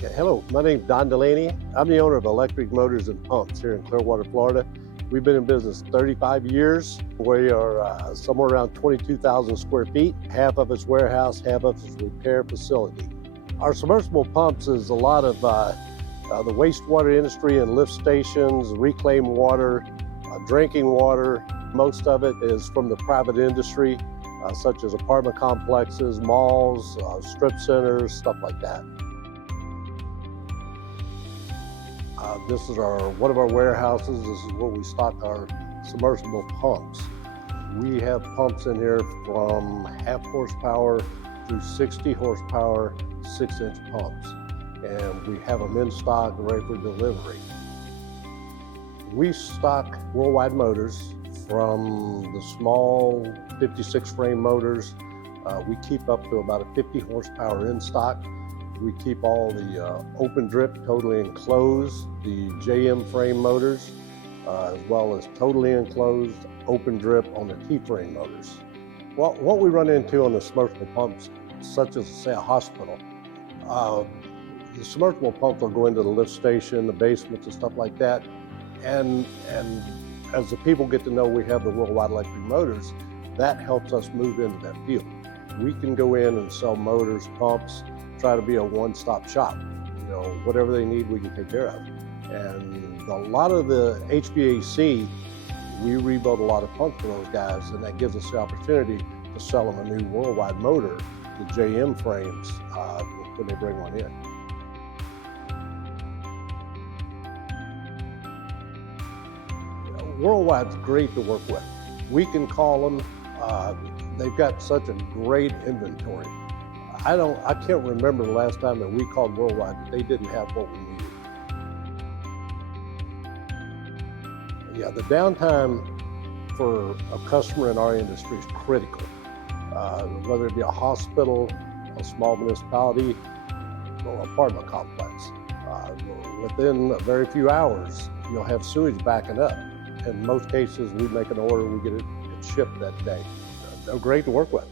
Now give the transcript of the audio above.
Yeah, hello, my name is Delaney. I'm the owner of Electric Motors and Pumps here in Clearwater, Florida. We've been in business 35 years. We are somewhere around 22,000 square feet. Half of it's warehouse, half of it's repair facility. Our submersible pumps is a lot of the wastewater industry and lift stations, reclaimed water, drinking water. Most of it is from the private industry, such as apartment complexes, malls, strip centers, stuff like that. This is one of our warehouses. This is where we stock our submersible pumps. We have pumps in here from half horsepower through 60 horsepower, 6-inch pumps. And we have them in stock, ready for delivery. We stock worldwide motors from the small 56 frame motors. We keep up to about a 50 horsepower in stock. We keep all the open drip totally enclosed, the JM frame motors, as well as totally enclosed open drip on the T-frame motors. Well, what we run into on the submersible pumps, such as say a hospital, the submersible pumps will go into the lift station, the basements and stuff like that. And as the people get to know we have the worldwide electric motors, that helps us move into that field. We can go in and sell motors, pumps, try to be a one-stop shop. You know, whatever they need, we can take care of. And a lot of the HVAC, we rebuild a lot of pumps for those guys, and that gives us the opportunity to sell them a new worldwide motor, the JM frames, when they bring one in. You know, worldwide's great to work with. We can call them. They've got such a great inventory. I can't remember the last time that we called Worldwide that they didn't have what we needed. Yeah, the downtime for a customer in our industry is critical. Whether it be a hospital, a small municipality, or apartment complex. Within a very few hours, you'll have sewage backing up. In most cases, we make an order, we get it shipped that day. They're great to work with.